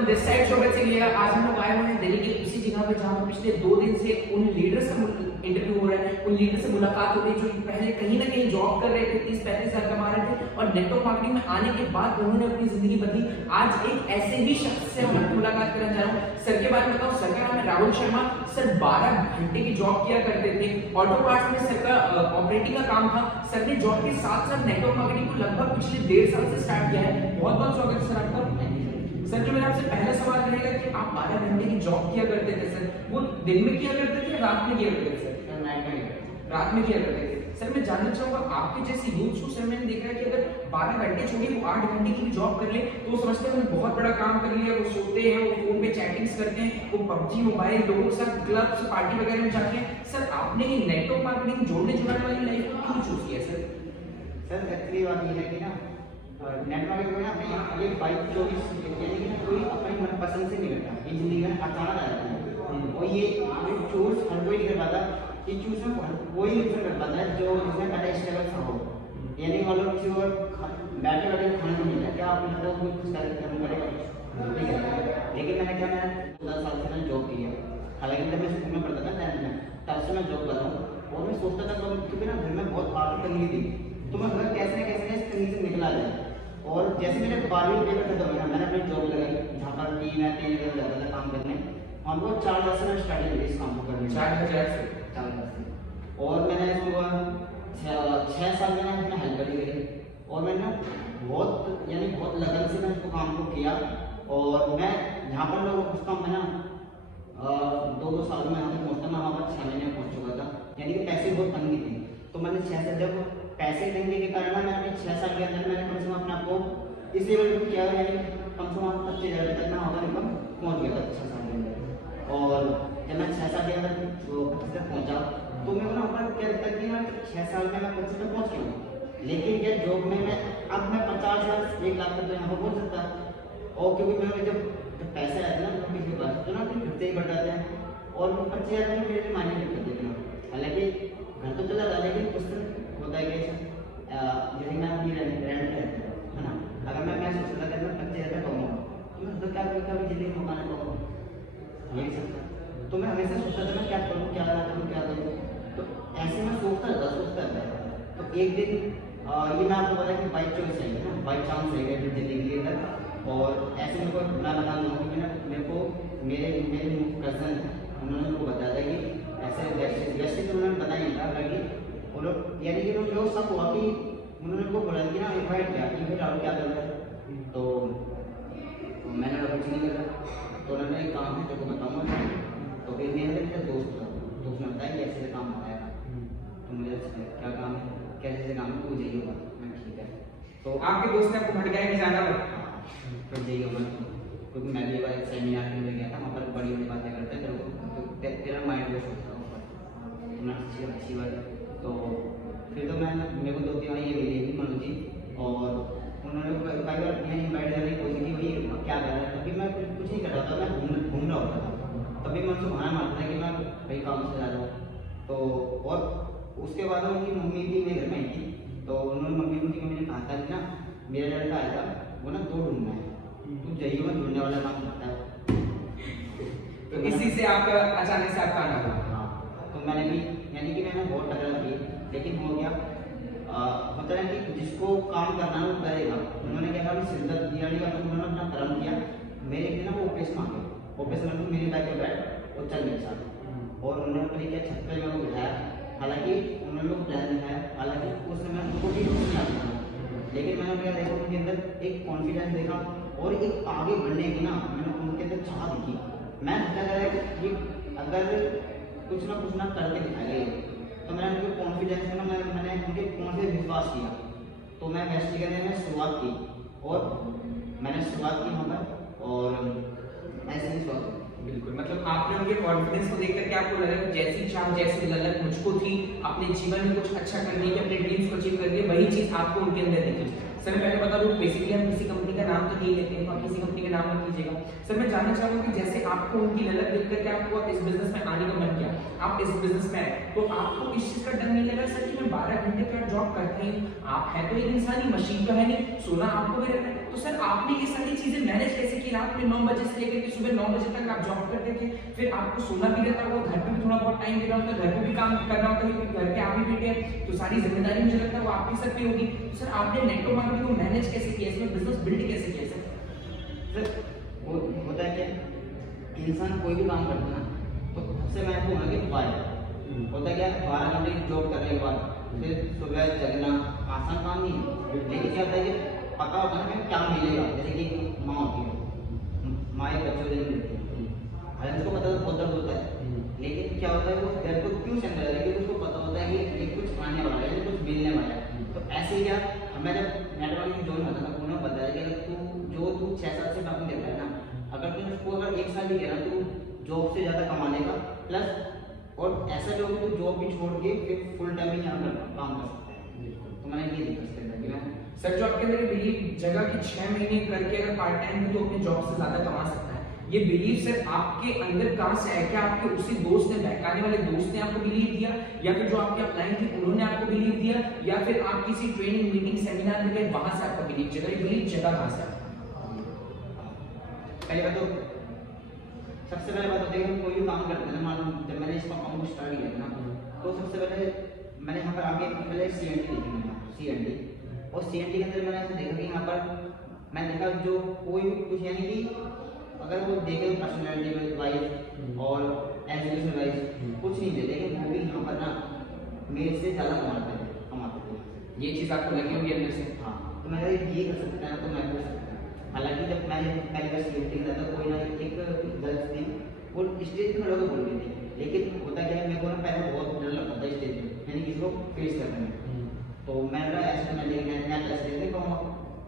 Welcome this side शोबत से लिया। आज हम लोग आए हुए हैं दिल्ली के उसी जगह पे जहां पिछले 2 दिन से उन लीडर से इंटरव्यू हो रहा है, उन लीडर से मुलाकात हो रही है जो पहले कहीं ना कहीं जॉब कर रहे थे, 30-35 हजार कमा रहे थे और नेटवर्क मार्केटिंग में आने के बाद उन्होंने अपनी जिंदगी बदली। आज एक ऐसे ही शख्स से हम मुलाकात करने जा रहा हूँ। सर के बारे में बताओ। सर का नाम है राहुल शर्मा। सर 12 घंटे की जॉब किया करते थे। ऑटो पार्ट्स में सर का ऑपरेटिंग का काम था। सर ने जॉब के साथ साथ नेटवर्क मार्केटिंग को लगभग पिछले 1.5 साल से स्टार्ट किया है। बहुत बहुत स्वागत है सर आपका। सर जो मेरा आपसे पहला सवाल रहेगा कि आप 12 घंटे की जॉब किया करते थे सर, वो दिन में किया करते थे या रात में किया करते थे सर? रात में किया करते थे। सर मैं जानना चाहूंगा आपके जैसे यूथ को। सर मैंने देखा है कि अगर 12 घंटे छोड़िए वो 8 घंटे की भी जॉब कर ले तो वो समझते हैं मैंने बहुत बड़ा काम कर लिया। वो सोते हैं, वो फोन पे चैटिंग्स करते हैं, वो पबजी मोबाइल लोगों के साथ क्लब्स पार्टी वगैरह में जाते हैं। सर आपने ये नेटवर्क मार्केटिंग जोड़ने जुड़ाने वाली लाइफ को क्यों चूज किया सर? सर एक्चुअली बात ये है कि ना नेटवर्क में अपनी ये 22-24 यानी कि ना कोई अपनी मनपसंद से नहीं करता, ये जिंदगी में अचानक आ जाता है। और ये चूज हर कोई नहीं कर पाता। ये चूज में वही इंसान कर पाता है जो जिसमें पहले स्ट्रगल था हो। यानी मान लो किसी और बैठे बैठे खाना नहीं मिल रहा, क्या आप मतलब कुछ करना पड़ेगा, ठीक है। लेकिन मैंने क्या, मैं 10 साल से मैंने जॉब की है। हालांकि जब मैं स्कूल में पढ़ता था 10th में, तब से मैं जॉब कर रहा हूँ। और मैं सोचता था क्योंकि ना घर में बहुत आर्थिक तंगी थी, तो मैं घर कैसे न कैसे इस तंगी से निकला जाए। और जैसे मेरे 12वीं पेपर खत्म हुआ, मैंने अपनी जॉब लगाई जहाँ पर कि मैं 3 जगह जाता था काम करने। हमको 4 से मैं स्टार्टिंग करी इस काम को करने। 4,000 से? 4 से। और मैंने इसको 6 साल मैंने अपना हेल्प करी और मैंने बहुत यानी बहुत लगन से मैं इसको काम को किया। और मैं जहाँ पर लोगों को पूछता हूँ, मैं ना 2-2 साल में यहाँ तक पहुँचता, मैं वहाँ पर 6 महीने में पहुँच चुका था। यानी कि पैसे बहुत तंगी थी, तो मैंने 6 से जब पैसे देंगे के कारण मैंने अपने 6 साल के अंदर मैंने कम से कम अपने आप को इस लेवल पर किया, यानी कम से कम 25,000 तक मैं होगा इनकम पहुँच गया था 6 साल के अंदर। और जब मैं 6 साल के अंदर 25 तक पहुँचा तो मेरे को ना ऊपर क्या लगता है कि ना 6 साल में मैं 25 तक पहुँच गया हूँ। लेकिन क्या जॉब में मैं अब मैं 50 या 1 लाख तक तो यहाँ पर पहुँच सकता है। और क्योंकि मेरे जब पैसे आते हैं ना किसी के पास तो ना फिर खर्चे ही बढ़ जाते हैं और 25,000 में मेरे लिए मायने नहीं करते थे। हालांकि घर तो चला था, लेकिन कुछ दिन होता है कि जैसे मैं अपनी रेंट रहता है ना, अगर मैं सोचता था कि मैं 25,000 कमाऊँ तो मैं तो क्या कभी जिंदगी में कमाने पाऊँगा, यही सकता। तो मैं हमेशा सोचता था मैं क्या करूँ क्या ना करूँ क्या करूँ, तो ऐसे मैं सोचता था। तो एक दिन ये मैं आपको पता है कि बाई चॉइस है ना, बाई चांस है मेरी जिंदगी के अंदर। और ऐसे मेरे को मैं बताना चाहूँगा कि ना मेरे को मेरे कज़न उन्होंने मेरे को बताया था कि ऐसे वैसे तो उन्होंने बताया नहीं था, हालांकि वो लोग यानी कि लोग सब हुआ कि उन्होंने उनको बोला कि ना इन्वाइट किया कि फिर राहुल क्या कर रहा है, तो मैंने कुछ नहीं करा। तो उन्होंने एक काम है तेरे को बताऊँगा। तो फिर मेरा दोस्त ने बताया कि ऐसे काम होता है। तो मुझे क्या काम है, कैसे काम है, मुझे ये बात मैं ठीक है। तो आपके दोस्त ने आपको भटकाया कि जाना हो? फिर यही होगा क्योंकि मैं भी एक बार सेमिनार में गया था, वहाँ पर बड़ी बड़ी बातें करते हैं तो तेरा माइंड वॉश होता है अच्छी बात है। तो फिर तो मैं मेरे को 2-3 बार ये मिली थी मनोज जी, और उन्होंने कई बार मैं इन्वाइट करने की कोशिश की, वही क्या कर रहा है। तभी मैं कुछ नहीं कर रहा था, मैं घूम रहा होता था। तभी मैं उनसे बहाना मारता था कि मैं भाई काम से जा रहा हूँ। तो और उसके बाद उनकी मम्मी भी मेरे घर में आई थी, तो उन्होंने उनकी मम्मी ने कहा था कि ना मेरा लड़का आया था, वो ना 2 ढूंढना है, तू जाइए मैं ढूंढने वाला काम करता है। तो इसी से आपका अचानक से आपका आना हुआ? हाँ, तो मैंने भी यानी कि मैंने बहुत टकरा की, लेकिन हो गया। होता है कि जिसको काम करना है वो करेगा। उन्होंने क्या कहा सिद्धार्थ दिया नहीं का, तो उन्होंने अपना कर्म किया। मेरे एक दिन ना वो ऑफिस मांगे, ऑफिस में मेरे बैग पे बैठ और चल मेरे साथ। और उन्होंने अपने क्या छत पे मेरे को बिठाया, हालांकि उन्होंने लोग प्लान दिखाया, हालांकि उस समय उनको भी नहीं आता था, लेकिन मैंने क्या देखा उनके अंदर एक कॉन्फिडेंस देखा और एक आगे बढ़ने की ना मैंने उनके अंदर चाह दिखी। मैं क्या कर रहा है कि अगर कुछ ना करके दिखाएगा, तो मैंने उनके कॉन्फिडेंस में ना मैंने उनके कॉन्फिडेंस विश्वास किया। तो मैं वेस्ट करने में शुरुआत की और मैंने शुरुआत की वहाँ पर, और ऐसे ही शुरुआत। बिल्कुल, मतलब आपने उनके कॉन्फिडेंस को देख करके आपको लगा कि जैसी चाह जैसी ललक मुझको थी अपने जीवन में कुछ अच्छा करने की, अपने ड्रीम्स को अचीव करके, वही चीज आपको उनके अंदर दिखी। सर मैं पहले बता दूं बेसिकली हम किसी कंपनी का नाम तो नहीं लेते हैं, तो आप किसी कंपनी का नाम मत कीजिएगा। सर मैं जानना चाहूंगा कि जैसे आपको उनकी ललक देख करके आपको इस बिजनेस में आने का मन किया, आप इस बिजनेस में आए, तो आपको इस चीज का डर नहीं लगा सर कि मैं 12 घंटे का जॉब करती हूँ? आप है तो एक इंसानी मशीन तो है नहीं, सोना आपको भी रहता है। तो सर आपने ये सारी चीजें मैनेज कैसे की? आपने 9 बजे से लेकर के सुबह 9 बजे तक आप जॉब करते थे, फिर आपको सोना भी रहता होगा, घर पे भी थोड़ा बहुत टाइम देना होता है, घर पे भी काम करना होता है क्योंकि घर पे आप ही बेटे हैं, तो सारी जिम्मेदारी मुझे लगता है वो आपके सर पे होगी। तो सर आपने नेटवर्क मार्केटिंग को मैनेज कैसे किया, इसमें बिजनेस बिल्ड कैसे किया सर? सर वो होता है क्या, इंसान कोई भी काम करता है ना, तो सबसे महत्वपूर्ण है कि वाय होता है क्या, 12 घंटे की जॉब करने के बाद फिर सुबह जगना आसान काम नहीं है, लेकिन क्या होता है कि पता होता है ना क्या मिलेगा। जैसे कि माँ होती है, माँ एक बच्चे को जन्म देती है, हालांकि उसको पता बहुत दर्द होता है, लेकिन क्या होता है वो दर्द को क्यों सहन करता है, क्योंकि उसको पता होता है कि ये कुछ आने वाला है, कुछ मिलने वाला है। तो ऐसे ही क्या, हमें जब नेटवर्किंग ज्वाइन होता था, उन्होंने बताया कि अगर तू 6 साल से काम देता है ना, अगर तुम उसको अगर 1 साल भी किया ना, तो जॉब से ज़्यादा कमाने का प्लस, और ऐसा जो तो जॉब भी छोड़ के फिर फुल टाइम ही यहाँ पर काम कर सकते हैं। तो मैंने ये डिस्कस कर दिया कि मैं सर जो आपके अंदर बिलीव जगह की 6 महीने करके अगर पार्ट टाइम में तो अपने जॉब से ज्यादा कमा सकता है, ये बिलीव सर आपके अंदर कहाँ से है? क्या आपके उसी दोस्त ने, बहकाने वाले दोस्त ने आपको बिलीव दिया, या फिर जो आपके अपलाइन थे उन्होंने आपको बिलीव दिया, या फिर आप किसी ट्रेनिंग मीटिंग सेमिनार में गए वहां से आपका बिलीव जगह, ये बिलीव जगह कहाँ से? पहले बात तो सबसे पहले बात होती है कि कोई भी काम करते हैं, मान लो जब मैंने इसका काम स्टार्ट किया था ना, तो सबसे पहले मैंने यहाँ पर आके पहले CNT देखी मैंने, CNT, और CNT के अंदर मैंने ऐसा देखा कि यहाँ पर मैंने देखा जो कोई भी कुछ, यानी कि अगर वो देखे पर्सनैलिटी वाइज और एजुकेशन वाइज कुछ नहीं थे, लेकिन वो भी यहाँ पर ना मेरे से ज़्यादा कमाते थे। ये चीज़ आपको लगी होगी अंदर से? हाँ, तो मैं ये कर सकता है तो मैं कर सकता हूँ। हालांकि जब मैंने पहले बार CNT था तो कोई ना एक गर्ल्स थी, वो स्टेज पर खड़े होकर बोल रही थी, लेकिन होता क्या है, मेरे को ना पहले बहुत डर लगता था स्टेज पे, यानी किसी को फेस करने में। तो मैंने कहा ऐसे मैं, लेकिन मैं स्टेज नहीं कहूँगा,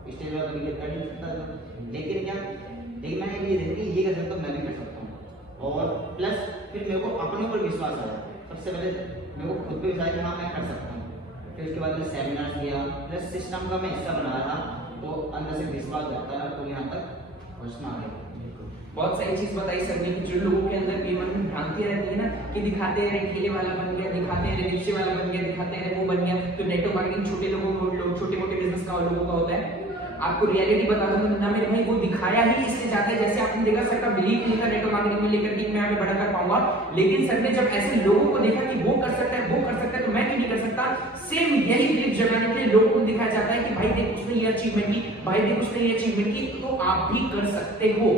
स्टेज पर कभी कर नहीं सकता था, लेकिन क्या, लेकिन मैंने ये देखी ये कर सकता हूँ, मैं भी कर सकता हूँ। और प्लस फिर मेरे को अपने ऊपर विश्वास आया, सबसे पहले मेरे को खुद पे विश्वास कि हाँ मैं कर सकता हूँ। फिर उसके बाद मैं सेमिनार किया, प्लस सिस्टम का मैं हिस्सा बना रहा, तो अंदर से विश्वास होता है, तो यहाँ तक पहुँचना आ गया। बहुत सही चीज बताई सर ने कि जो लोगों के अंदर मन में भ्रांतियां रहती है ना, कि दिखाते रहे ठेले वाला बन गया, दिखाते रहे रिक्शे वाला बन गया, दिखाते रहे वो बन गया, तो नेटवर्क मार्केटिंग छोटे लोगों को, छोटे मोटे बिजनेस का लोगों का होता है। आपको रियलिटी बता दूं ना मेरे भाई, वो दिखाया ही इससे जाता है, जैसे आपने देखा सर का बिलीव नहीं था नेटवर्क मार्केटिंग में लेकर के मैं आगे बड़ा कर पाऊंगा, लेकिन सर ने जब ऐसे लोगों को देखा कि वो कर सकता है, वो कर सकता है, तो मैं क्यों नहीं कर सकता, सेम यही बिलीव जगाने के लिए लोगों को दिखाया जाता है कि भाई देख उसने ये अचीवमेंट की, भाई देख उसने ये अचीवमेंट की, तो आप भी कर सकते हो।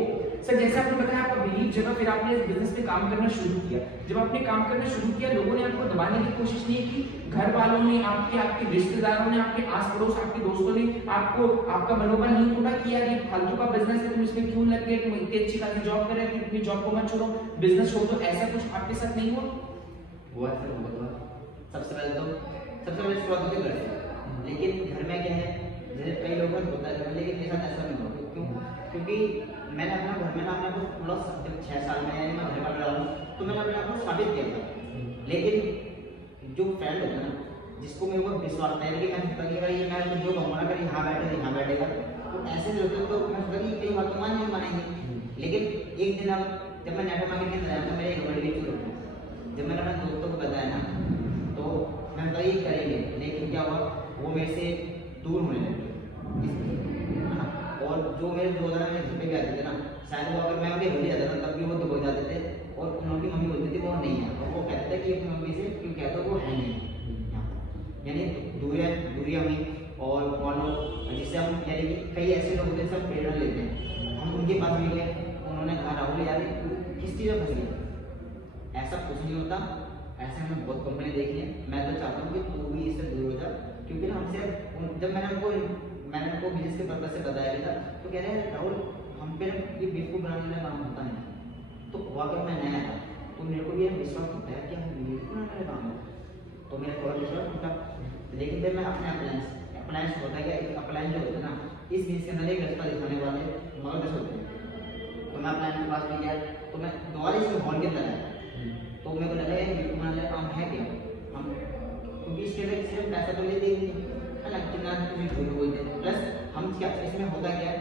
सर जैसे आपने बताया आपका बिलीव जगह, फिर आपने इस बिजनेस में काम करना शुरू किया। जब आपने काम करना शुरू किया, लोगों ने आपको दबाने की कोशिश नहीं की, घर वालों ने, आपके रिश्तेदारों ने, आपके आस पड़ोस, आपके दोस्तों ने आपको, आपका मनोबल नहीं टूटा कि यार ये फालतू का बिजनेस है, तुम इसमें क्यों लग गए, तुम इतनी अच्छी खासी जॉब कर रहे थे, अपनी जॉब को मत छोड़ो, बिजनेस छोड़ दो, ऐसा कुछ आपके साथ नहीं हुआ? हुआ सर, हुआ। सबसे पहले शुरुआत होती है घर से, लेकिन घर में क्या है, जैसे कई लोगों को होता है, लेकिन मेरे साथ ऐसा नहीं हुआ। क्यों? क्योंकि मैंने अपना घर में ना अपने को थोड़ा, जब 6 साल में यानी मैं घर पर रहा हूँ, तो मैंने अपने आप को साबित किया था। लेकिन जो फ्रेंड होता है ना, जिसको मेरे को विश्वास था कि मैं सोचता कि भाई मैं जो कहूँगा ना, कहीं यहाँ बैठेगा, तो ऐसे नहीं होते, तो मैं सोचता कि कई बार तो मान नहीं मानेंगे। लेकिन एक दिन अब जब मैं नेटवर्क मार्केटिंग में आया तो मेरे एक बड़ी चोट हुई। जब मैंने अपने दोस्तों को बताया ना, तो मैं बताया ये करेंगे, लेकिन क्या हुआ, वो मेरे से दूर होने लगे, है ना। और जो मेरे 2000 में घर पे भी आते थे ना, शायद वो अगर मैं उनके घर जाता था तब भी वो दुबई जाते थे, और उनकी मम्मी बोलती थी वो नहीं है, और वो कहते थे कि अपनी मम्मी से क्यों कहते वो है नहीं, यानी दूरियाँ हुई। और मान लो जिससे हम, यानी कि कई ऐसे लोग होते हैं सब प्रेरणा लेते हैं, हम उनके पास भी गए, उन्होंने कहा राहुल यार किस चीज़ में फंस गया, ऐसा कुछ नहीं होता, ऐसे हमने बहुत कंपनी देखी है, मैं तो चाहता हूँ कि तू भी इससे दूर हो जा। क्योंकि ना हमसे जब मैंने उनको बिजनेस के पर्पज से बताया था, तो कह रहे हैं राहुल हम पे ये बेवकूफ़ बनाने वाला काम होता नहीं। तो हुआ क्या, मैं नया था, तो मेरे को भी विश्वास होता है कि हम बेवकूफ़ बनाने वाला काम है, तो मेरा थोड़ा विश्वास टूटा। लेकिन फिर मैं अपने अप्लायंस होता है क्या, अप्लायंस जो होते हैं ना, इस बिजनेस के अंदर एक रास्ता दिखाने वाले मगरमच्छ होते हैं। तो मैं अप्लायंस के पास भी गया, तो मैं दोबारा इसमें हॉल के अंदर आया, तो मेरे को लगा ये बेवकूफ़ बनाने वाला काम है क्या हम, क्योंकि इसके अंदर सिर्फ पैसा तो लेते ही नहीं है ना, कितना तुम्हें झूठ बोलते हैं, प्लस हम क्या इसमें होता क्या है,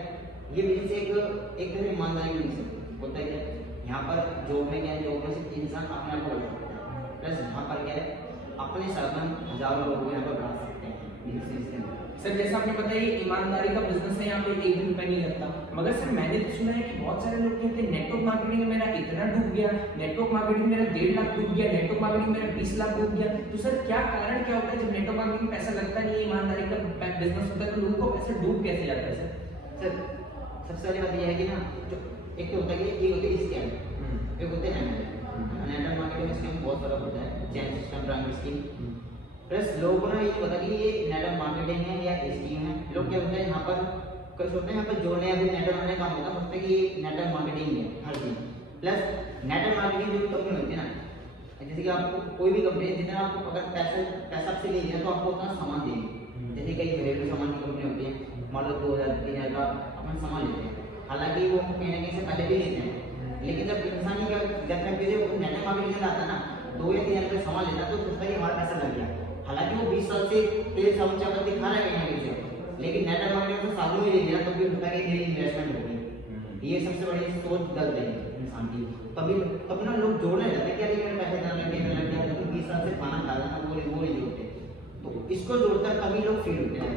ये बिजनेस एक तरह ईमानदारी नहीं होता है क्या, यहाँ पर जॉब में क्या है, जॉब में सिर्फ इंसान अपने आप को बढ़ा सकता है, प्लस यहाँ पर क्या है, अपने साधन हजारों लोगों को यहाँ पर बढ़ा सकते हैं। सर जैसा आपने बताया ईमानदारी का बिजनेस है, यहाँ पे एक भी रुपया नहीं लगता। मगर सर मैंने तो सुना है कि बहुत सारे लोग कहते हैं नेटवर्क मार्केटिंग में मेरा इतना डूब गया, नेटवर्क मार्केटिंग मेरा 1.5 लाख डूब गया, नेटवर्क मार्केटिंग मेरा 20 लाख डूब गया। तो सर क्या कारण क्या होता है जब नेटवर्क मार्केटिंग में पैसा लगता नहीं है, ईमानदारी का बिजनेस होता है, तो लोगों को पैसा डूब कैसे जाता है सर? सबसे पहली बात यह है कि ना, जो एक तो होता है कि एक होते हैं स्कैम, एक होते हैं नेटवर्क मार्केटिंग में स्कैम बहुत बड़ा होता है, चैन सिस्टम, पिरामिड स्कीम। प्लस लोगों को ना ये पता कि ये नेटवर्क मार्केटिंग है या स्कीम है। लोग क्या होते हैं यहाँ पर कुछ होते हैं यहाँ पर जोड़ने या फिर नेटवर्क बनाने का काम होता है, सोचते हैं कि ये नेटवर्क मार्केटिंग है हर चीज। प्लस नेटवर्क मार्केटिंग जो भी कंपनी होती है ना, जैसे कि आपको कोई भी कंपनी जितना आपको अगर पैसा आपसे ले लिया तो आपको उतना सामान देंगे। जैसे कई घरेलू सामान की कंपनी होती है, मान लो 2000-3000 का अपन सामान लेते हैं, हालांकि वो कहीं ना कहीं से पहले भी लेते हैं, लेकिन जब इंसान ही जब तक नेटवर्क मार्केटिंग में आता है ना, 2 या 3 हज़ार का सामान लेता है तो सोचता है कि हमारा पैसा लग गया। हालांकि वो 20 साल से तेल साबुन चावल दिखा रहा है कहीं ना कहीं से, लेकिन नेटवर्क मार्केटिंग में साबुन ही ले लिया तो भी होता है कि मेरी इन्वेस्टमेंट होगी। ये सबसे बड़ी सोच गलत है इंसान की। तब ना लोग जोड़ने लगते हैं कि अरे मेरे पैसे जाने लगे, मेरे लग गया, तो 20 साल से खाना खा रहा है वो नहीं जोड़ते, तो इसको जोड़ता है तभी लोग फेल होते हैं।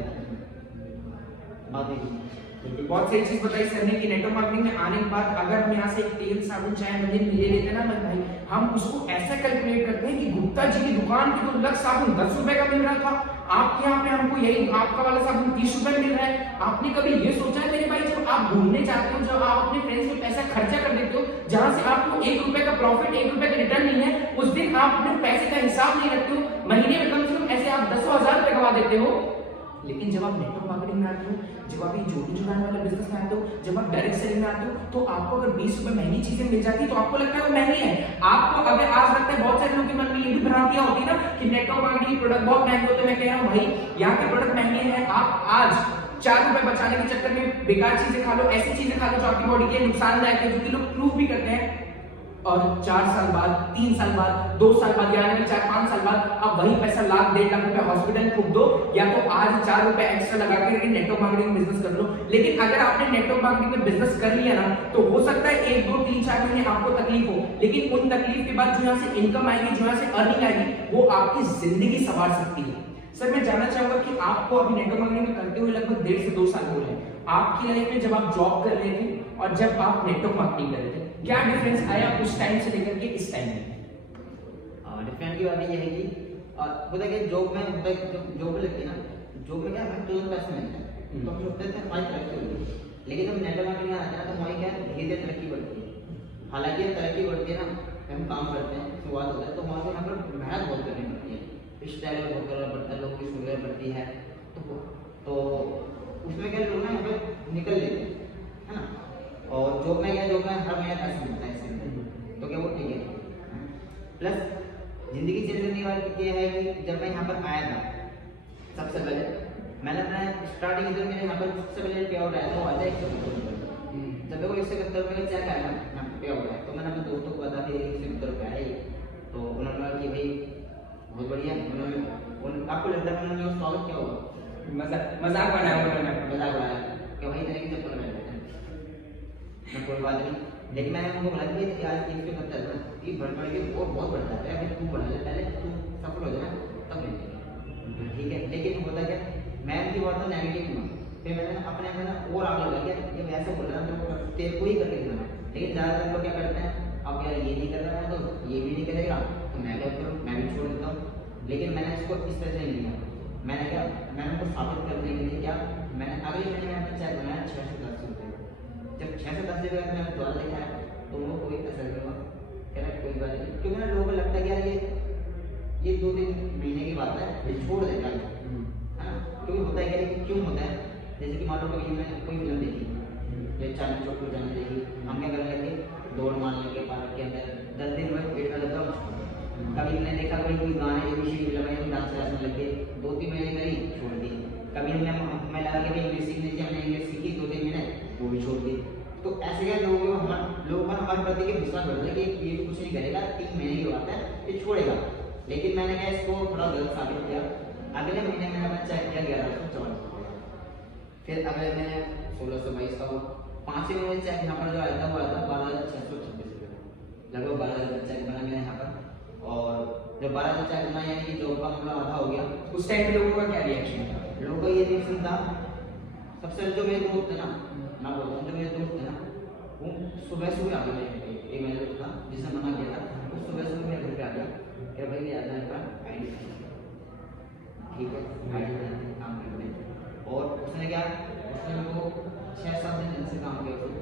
बात है बहुत सही चीज बताई सर ने कि नेटवर्क मार्केटिंग में आने के बाद अगर हम यहाँ से तेल साबुन चाय मंदिर मिले लेते ना भाई, हम उसको ऐसा कैलकुलेट करते हैं कि गुप्ता जी की दुकान की तो लक्स साबुन 10 रुपए का मिल रहा था, आपके यहाँ पे हमको यही आपका वाला साबुन 30 रुपए मिल रहा है। आपने कभी ये सोचा है मेरे भाई, जब आप घूमने जाते हो, जब आप अपने फ्रेंड्स में पैसा खर्चा कर देते हो, जहां से आपको 1 रुपए का प्रॉफिट, 1 रुपए का रिटर्न नहीं है, उस दिन आप अपने पैसे का हिसाब नहीं रखते हो, महीने में कम से कम ऐसे आप 10,000 रुपए कमा देते हो। लेकिन जब आप नेटवर्क मार्केटिंग में आते हो, जब आप ये जोड़ी जुड़ाने वाले बिजनेस में आते हो, जब आप डायरेक्ट सेलिंग में आते हो, तो आपको अगर 20 रुपए महंगी चीजें मिल जाती है तो आपको लगता है वो महंगी है। आपको अगर आज लगता है, बहुत सारे लोगों के मन में ये भी भ्रांतियां होती है ना कि नेटवर्क मार्केटिंग प्रोडक्ट बहुत महंगे होते हैं। मैं कह रहा हूँ भाई, यहाँ के प्रोडक्ट महंगे हैं, आप आज 4 रुपए बचाने के चक्कर में बेकार चीजें खा लो, ऐसी चीजें खा लो जो आपकी बॉडी के लिए नुकसानदायक है, जो कि लोग प्रूव भी करते हैं, और 4 साल बाद, 3 साल बाद, 2 साल बाद, या 4-5 साल बाद आप वही पैसा लाख 1.5 लाख रुपए हॉस्पिटल फूक दो, या तो आज 4 रुपए एक्स्ट्रा लगा के नेटवर्क मार्केटिंग में बिजनेस कर लो। लेकिन अगर आपने नेटवर्क मार्केटिंग में बिजनेस कर लिया ना, तो हो सकता है 1, 2, 3, 4 महीने आपको तकलीफ हो, लेकिन उन तकलीफ के बाद जो यहाँ से इनकम आएगी, जो यहाँ से अर्निंग आएगी, वो आपकी जिंदगी संवार सकती है। सर मैं जानना चाहूंगा कि आपको अभी नेटवर्क मार्केटिंग करते हुए लगभग 1.5 से 2 साल हो रहे हैं, आपकी लाइफ में जब आप जॉब कर रहे थे और जब आप नेटवर्क मार्केटिंग कर रहे थे, क्या डिफरेंस आया उस टाइम से लेकर के इस टाइम में? डिफरेंट की बात ये है कि होता है कि जॉब में होता है, जब जॉब लगती है ना, जॉब में क्या है तुरंत पैसा मिलता है, तो हम सोचते थे हमारी तरक्की होगी, लेकिन जब नेटवर्क मार्केटिंग में आता है तो हमारी क्या धीरे धीरे तरक्की बढ़ती है। हालांकि तरक्की बढ़ती है ना, हम काम करते हैं, शुरुआत होता है, तो हमारे यहाँ पर मेहनत बहुत करनी पड़ती है, स्ट्रगल बहुत करना पड़ता है, लोगों की सुननी पड़ती है, तो उसमें क्या लोग ना यहाँ पे निकल लेते हैं, है ना। और जॉब में क्या, जॉब में हर महीने पैसा मिलता है इससे, तो क्या वो ठीक है। प्लस जिंदगी चेंज करने वाली ये है कि जब मैं यहाँ पर आया था, सबसे पहले मैंने अपना स्टार्टिंग इधर मेरे यहाँ पर सबसे पहले पे आउट आया था, वो आया 171 रुपये। जब वो 171 रुपये का चेक आया ना पे आउट आया, तो मैंने अपने दोस्तों को बता दिया 171 रुपये आया, तो उन्होंने कहा कि भाई बहुत बढ़िया, उन्होंने आपको लगता है उन्होंने स्वागत किया होगा, मजाक बनाया उन्होंने, मजाक बनाया कि भाई तेरे की चप्पल में कोई बात नहीं, लेकिन मैंने उनको बोला कि यार इसके मत चल रहा कि बढ़ के और बहुत बढ़ता है, अभी तू बढ़ा ले, पहले तू सफल हो जाए तब नहीं, ठीक है। लेकिन होता क्या, मैं उनकी बात तो नेगेटिव हुआ, फिर मैंने अपने में ना और आगे लगा कि ये वैसे बोल रहा है तो तेरे को ही करके दिखाना। लेकिन ज़्यादातर लोग क्या करते हैं, अब यार ये नहीं कर रहा है तो ये भी नहीं करेगा तो मैं क्या करूँ, मैं भी छोड़ देता हूँ। लेकिन मैंने इसको इस तरह से नहीं लिया, मैंने उनको साबित करने के लिए क्या, मैंने अगले महीने में अपना चेक बनाया 6 से 10 रुपये। जब 6 से 10 रुपये मैंने द्वारा दिखाया तो उनको कोई असर नहीं हुआ, कह रहा कोई बात नहीं, क्योंकि ना लोगों को लगता है कि यार ये 2-3 महीने की बात है, ये छोड़ देता है ना। क्योंकि होता है कि क्यों होता है, जैसे कि मान लो कभी मैंने कोई फिल्म देखी या चांदी चौक पर जाने देखी, हम क्या करने लगे, दौड़ मारने लगे पार्क के अंदर, 10 दिन में पेट में लगा। कभी मैंने देखा कोई गाने जो भी लगाए तो डांस क्लास में लगे, 2-3 महीने करी छोड़ दी। कभी मैं लगा कि इंग्लिश सीखने की, हमने इंग्लिश सीखी 2-3 महीने वो भी छोड़ दी। तो ऐसे क्या लोगों का हमारे प्रति के विश्वास बढ़ता है कि ये कुछ नहीं करेगा, 3 महीने की बात है, ये छोड़ेगा। लेकिन मैंने क्या इसको थोड़ा गलत साबित किया। अगले महीने मैंने अपना चेक किया 1144, फिर अगले महीने 1622 का हुआ, 5वें महीने चेक यहाँ पर जो आया था वो आया था 12,626 रुपये, लगभग 12,000 चेक बना मेरा यहाँ पर। और जब जब 12 दिन चेक करना यानी कि जॉब का मतलब आधा हो गया। उस टाइम पे लोगों का क्या रिएक्शन था? लोगों का ये रिएक्शन था, सबसे जो मेरे दोस्त थे ना बोलता हूँ, जो मेरे दोस्त थे ना वो सुबह सुबह आ गए। एक मेरे दोस्त था जिसने मना किया था, वो सुबह सुबह मेरे घर पे आ गया, अरे भाई आ जाने पर आईडी ठीक है, आईडी काम करते हैं। और उसने क्या, उसने मेरे को 6-7 दिन से काम किया उसने,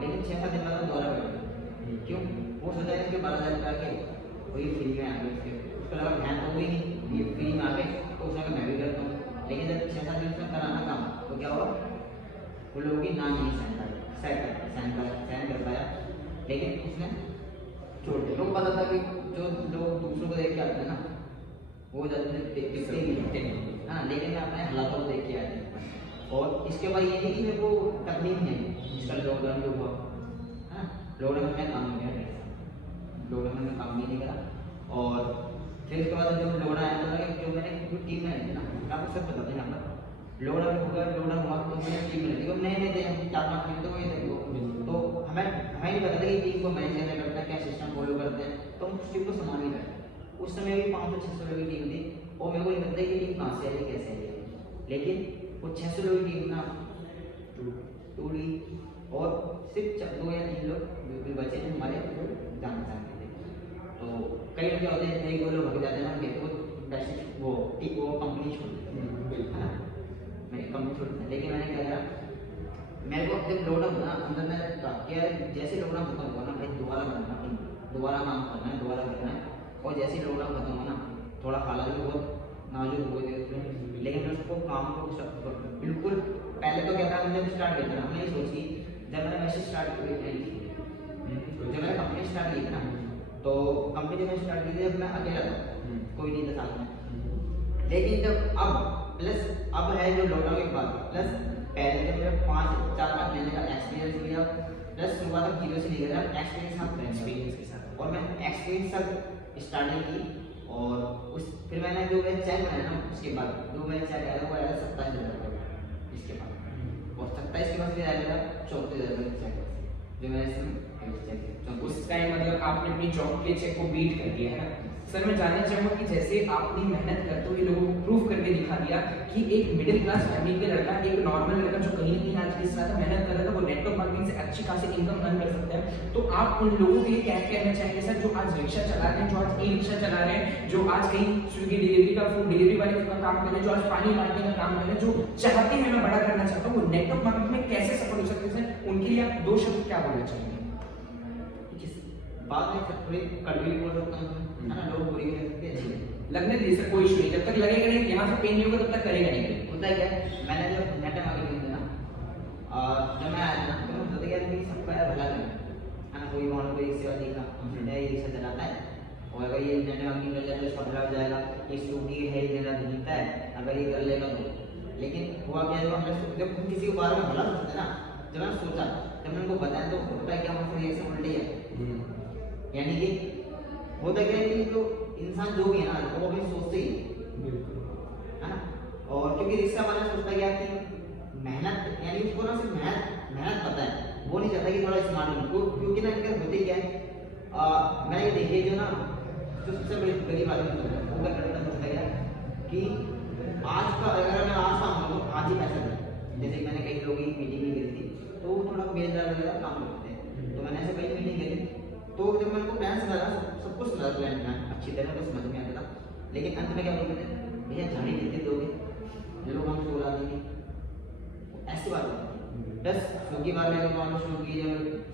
लेकिन 6-7 दिन बाद दोबारा बैठ गया। क्यों? वो सोचा है कि 12,000 रुपये के वही फ्री में आ गए, उसको लगा ध्यान तो हुई नहीं, ये फ्री में आ गए तो उसने कहा मैं भी करता हूँ। लेकिन जब 6-7 दिन से कराना काम तो क्या हुआ, वो लोगों की ना नहीं सहन कर पाया, लेकिन उसने छोड़ दिया। लोग पता था कि जो लोग दूसरों को देख के आते हैं ना वो ज़्यादा दिखते नहीं, हाँ, लेकिन मैं अपने हालातों को देख के आया। और इसके बाद ये नहीं कि मेरे को तकलीफ नहीं, जिसका लॉकडाउन जो हुआ है ना, लॉकडाउन में मैं काम नहीं किया, लॉकडाउन में मैं काम भी नहीं करा। और फिर उसके बाद जब लॉकडाउन आया तो जो मैंने जो टीम में थी ना, आपको सब बताते हैं यहाँ पर लॉकडाउन हुआ तो मैंने टीम में थी, नए नए थे 4-5 महीने तो वही थे तो हमें नहीं पता था कि टीम को मैनेज कैसे करते हैं, क्या सिस्टम फॉलो करते हैं, तो हम उस टीम को संभाल नहीं पाए। उस समय भी 500-600 लोगों की टीम थी और मेरे को नहीं पता कि टीम कहाँ से आई कैसे आई है, लेकिन वो 600 लोगों की टीम ना टूटी और सिर्फ 2 या 3 लोग बिल्कुल बचे जो हमारे जान जानते थे। तो कई लोग क्या होते हैं, कई लोग भाग जाते हैं ना, वो कंपनी छोड़ देते हैं, मैं कंपनी छोड़ देता, लेकिन मैंने क्या करा, मेरे को जब लॉकडाउन हुआ अंदर में क्या जैसे लॉकडाउन खत्म हुआ ना भाई दोबारा बनना, दोबारा काम करना है, दोबारा करना है। और जैसे लॉकडाउन खत्म हुआ ना, थोड़ा हालात भी बहुत नाजुक हुए थे उसमें, लेकिन मैं उसको काम को बिल्कुल पहले तो क्या था, जब स्टार्ट किया था हमने ये सोची, जब मैंने मैसेज स्टार्ट की जब मैंने कंपनी स्टार्ट की थी ना, तो कंपनी जब मैंने स्टार्ट की थी जब मैं अकेला था, कोई नहीं था साथ में। लेकिन जब अब है जो लॉकडाउन के बाद प्लस पहले जब मैं 4-5 महीने का एक्सपीरियंस लिया, प्लस शुरुआत में 0 से लेकर एक्सपीरियंस के साथ और मैं एक्सपीरियंस तक स्टार्टिंग की। और उस फिर मैंने जो मैं चेक बनाया ना, उसके बाद जो मैं चेक आया वो आया 27,000 रुपये इसके बाद, और 27 के बाद फिर आया 34,000 रुपये चेक, जो मैंने चेक उस टाइम मतलब आपने अपनी जॉब के चेक को बीट कर दिया है। सर मैं जानना चाहूँगा कि जैसे आपने मेहनत करते हुए लोगों को प्रूव करके दिखा दिया कि एक मिडिल क्लास फैमिली का लड़का, एक नॉर्मल लड़का जो कहीं ना कहीं आज के साथ मेहनत कर रहा था, वो नेटवर्क मार्केटिंग से अच्छी खासी इनकम अर्न कर सकता है, तो आप उन लोगों के लिए क्या कहना चाहेंगे सर, जो आज रिक्शा चला रहे हैं, जो आज ई-रिक्शा चला रहे हैं, जो आज कहीं स्विगी डिलीवरी का फूड डिलीवरी वाले का काम कर रहे हैं, जो आज पानी बांटने का काम कर रहे हैं, जो चाहते हैं मैं बड़ा करना चाहता हूँ, वो नेटवर्क मार्केटिंग में कैसे सफल हो सकते हैं सर, उनके लिए आप 2 शब्द क्या बोलना चाहेंगे? बाद में थोड़ी कड़वी बोल सकता हूँ, है ना, लोग बुरी भी लगती है, अच्छी लगने दीजिए सर, कोई इशू नहीं, जब तक लगेगा नहीं, यहाँ से पेन नहीं होगा तब तक करेगा नहीं। होता है क्या, मैंने जब नेटवर्क मार्केटिंग किया ना, जब मैं आया था तो मैं सोचा यार कि सबका यार भला करें, है ना, कोई वहाँ कोई सेवा देखा ये रिक्शा चलाता है और अगर ये नेटवर्क मार्केटिंग कर जाए तो इसका भला हो जाएगा, ये स्कूटी है ये देना मिलता है, अगर ये कर लेगा तो। लेकिन हुआ क्या, जब हमने जब किसी के बारे में भला सोचते ना, जब मैंने सोचा, जब मैंने उनको बताया तो होता है क्या, हमारे रिएक्शन उल्टी है, यानी कि होता क्या है कि जो इंसान जो भी है ना वो अपनी सोचते ही है ना। और क्योंकि रिक्शा वाला सोचता क्या कि मेहनत, यानी उसको ना सिर्फ मेहनत पता है, वो नहीं चाहता कि थोड़ा स्मार्ट हो, क्योंकि ना इनका होते क्या है, मैंने ये देखिए जो ना जो सबसे बड़ी गरीब आदमी होता है वो क्या करता सोचता क्या कि आज का अगर मैं आज काम करूँ आज ही पैसा दूँ। जैसे मैंने कई लोगों की मीटिंग में करी थी तो वो थोड़ा बेजार वगैरह काम करते हैं, तो मैंने ऐसे कई मीटिंग करी, तो जब मैंने को प्लान समझा सब कुछ समझा प्लान अच्छी तरह तो समझ में आता था, लेकिन अंत में क्या बोलते थे, भैया झाड़ी कितने दोगे, लोग हम 16 देंगे, ऐसी बात होती। प्लस स्विगी वाले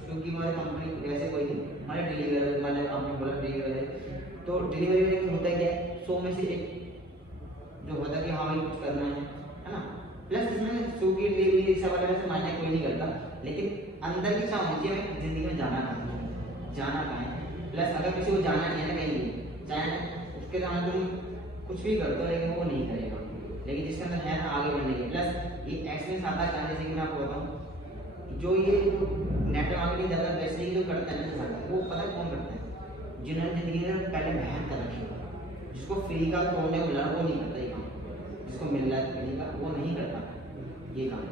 स्विगी वाले कंपनी ऐसे कोई नहीं, हमारे डिलीवरी वाले आपने बोला डिलीवरी, तो डिलीवरी में होता क्या है 100 में से 1 जो होता है कि हाँ भाई कुछ करना है ना। प्लस इसमें स्विगी डिलीवरी रिक्शा वाले में से मानने कोई नहीं करता, लेकिन अंदर की चाह होती है जिंदगी में जाना कहाँ है। प्लस अगर किसी को जाना नहीं है ना कहीं चाहे उसके सामने तुम कुछ भी कर दो लेकिन वो नहीं करेगा, लेकिन जिसके अंदर है ना आगे बढ़ने की। प्लस ये एक्सपीरियंस आता है जैसे कि मैं आपको बताऊँ, जो ये नेटवर्क मार्केटिंग ज़्यादा बेसिकली जो करते हैं ना वो पता है कौन करते हैं, जिन्होंने जिंदगी में पहले मेहनत कर रखी हो, जिसको फ्री का तोड़ने को मिला वो नहीं करता ये काम, जिसको मिल रहा है फ्री का वो नहीं करता ये काम।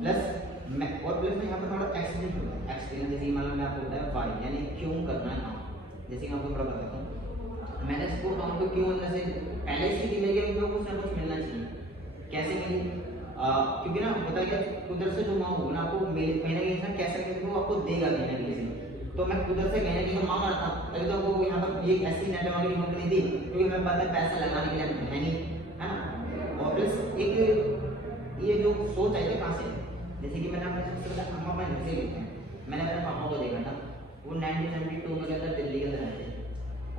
प्लस मैं यहाँ पर थोड़ा एक्सपीरियंस जैसे मान लो मैं आपको बताया वाई यानी क्यों करना है काम, जैसे कि मैं आपको थोड़ा बताता हूँ। मैंने मैंने सपोर्ट काउंट को क्यों अंदर से पहले से ही मेरे को कुछ ना कुछ मिलना चाहिए, कैसे मिले? क्योंकि ना होता है कि कुदरत से जो मांग होगा ना आपको कहीं ना कहीं इंसान कैसा करके वो आपको देगा कहीं ना कहीं से। तो मैं कुदरत से कहीं ना कहीं मांग रहा था, तभी तो वो यहाँ पर ये ऐसी नेटवर्क मार्केटिंग कंपनी थी, क्योंकि मेरे पास पैसा लगाने के लिए है नहीं, है ना। और प्लस एक ये जो सोच आई थी कहाँ से, जैसे कि मैंने अपने सबसे पहले हम अपने घर से लेते हैं, मैंने अपने पापा को देखा था, वो 1972 के अंदर दिल्ली के अंदर रहते थे,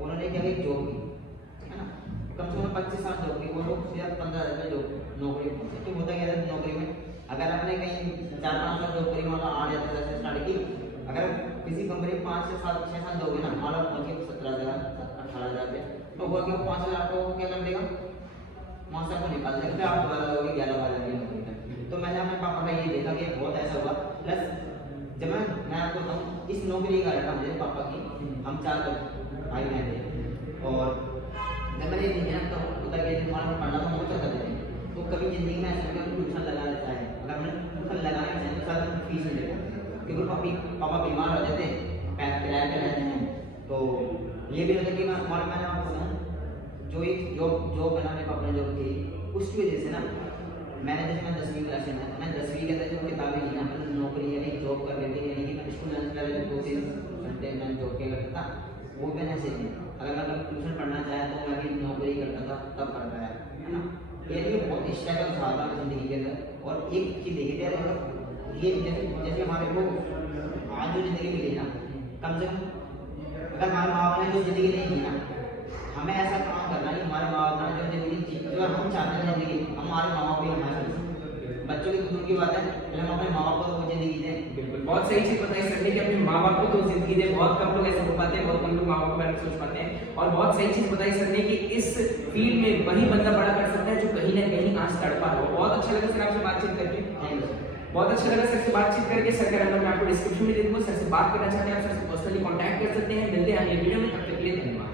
उन्होंने क्या एक जॉब की, है ना, कम से कम 25 साल जॉब की, वो लोग सिर्फ 15,000 जॉब नौकरी पहुंचे। तो होता क्या था नौकरी में, अगर आपने कहीं 4-5 साल जॉब करी, मतलब 8,000 से स्टार्ट की, अगर किसी कंपनी में 5 से 7 6 साल दोगे ना, मतलब पहुंचे 17,000 18,000 रुपये, तो हुआ क्या 5,000 आपको क्या कर देगा, वहाँ से आपको निकाल देगा, फिर आप दोबारा दोगे 11-12 की नौकरी तक। तो मैंने अपने पापा का ये देखा कि बहुत ऐसा हुआ। प्लस जब मैं आपको बताऊँ इस नौकरी का रखा मुझे पापा की, हम 4 भाई बहन थे, और जब मैंने ये देखा तो होता है कि हमारा पढ़ना तो बहुत अच्छा थे, तो कभी जिंदगी में ऐसा कि ट्यूशन लगा देता है, अगर हमने ट्यूशन लगाना चाहें तो साथ में फीस नहीं देते, क्योंकि पापा बीमार हो जाते हैं, पैर किराए पे रहते हैं। तो ये भी होता है कि मैंने आपको बताऊँ जो एक जॉब बनाने पापा ने जॉब की, उसकी वजह से ना मैंने जैसे मैं 10वीं क्लास में, मैं 10वीं के अंदर जो किताबें ली ना, मैंने नौकरी यानी जॉब कर लेती, यानी कि मैं स्कूल जाने से पहले 2-3 घंटे मैं जॉब किया करता था, वो मैंने ऐसे किया। अगर मैं ट्यूशन पढ़ना चाहे तो मैं भी नौकरी करता था, तब पढ़ता है ना। ये बहुत स्ट्रगल था जिंदगी के अंदर। और एक चीज़ देखिए यार, ये जैसे हमारे को आज जो जिंदगी मिली ना, कम से कम अगर हमारे माँ बाप ने जो जिंदगी नहीं जी ना, हमें ऐसा काम करना है हमारे माँ बाप ने जो जिंदगी जी, जो हम चाहते हैं जिंदगी, हमारे माँ बाप भी हमारे बच्चों की दूर की बात है, पहले हम अपने माँ बाप को वो जिंदगी दें। बिल्कुल, बहुत सही चीज बताई सर ने कि अपने माँ बाप को तो जिंदगी दे। बहुत कम लोग ऐसे हो पाते हैं, बहुत कम लोग माँ बाप के बारे में सोच पाते हैं। और बहुत सही चीज बताई सर ने कि इस फील्ड में वही बंदा बड़ा कर सकता है जो कहीं ना कहीं आज तड़पा हो। बहुत अच्छा लगा सर आपसे बातचीत करके, बहुत अच्छा लगा सर से बातचीत करके। सर का नंबर मैं आपको डिस्क्रिप्शन में दे दूंगा, सर से बात करना चाहते हैं आप सर से पर्सनली कॉन्टैक्ट कर सकते हैं। मिलते हैं अगले वीडियो में, तब तक के लिए धन्यवाद।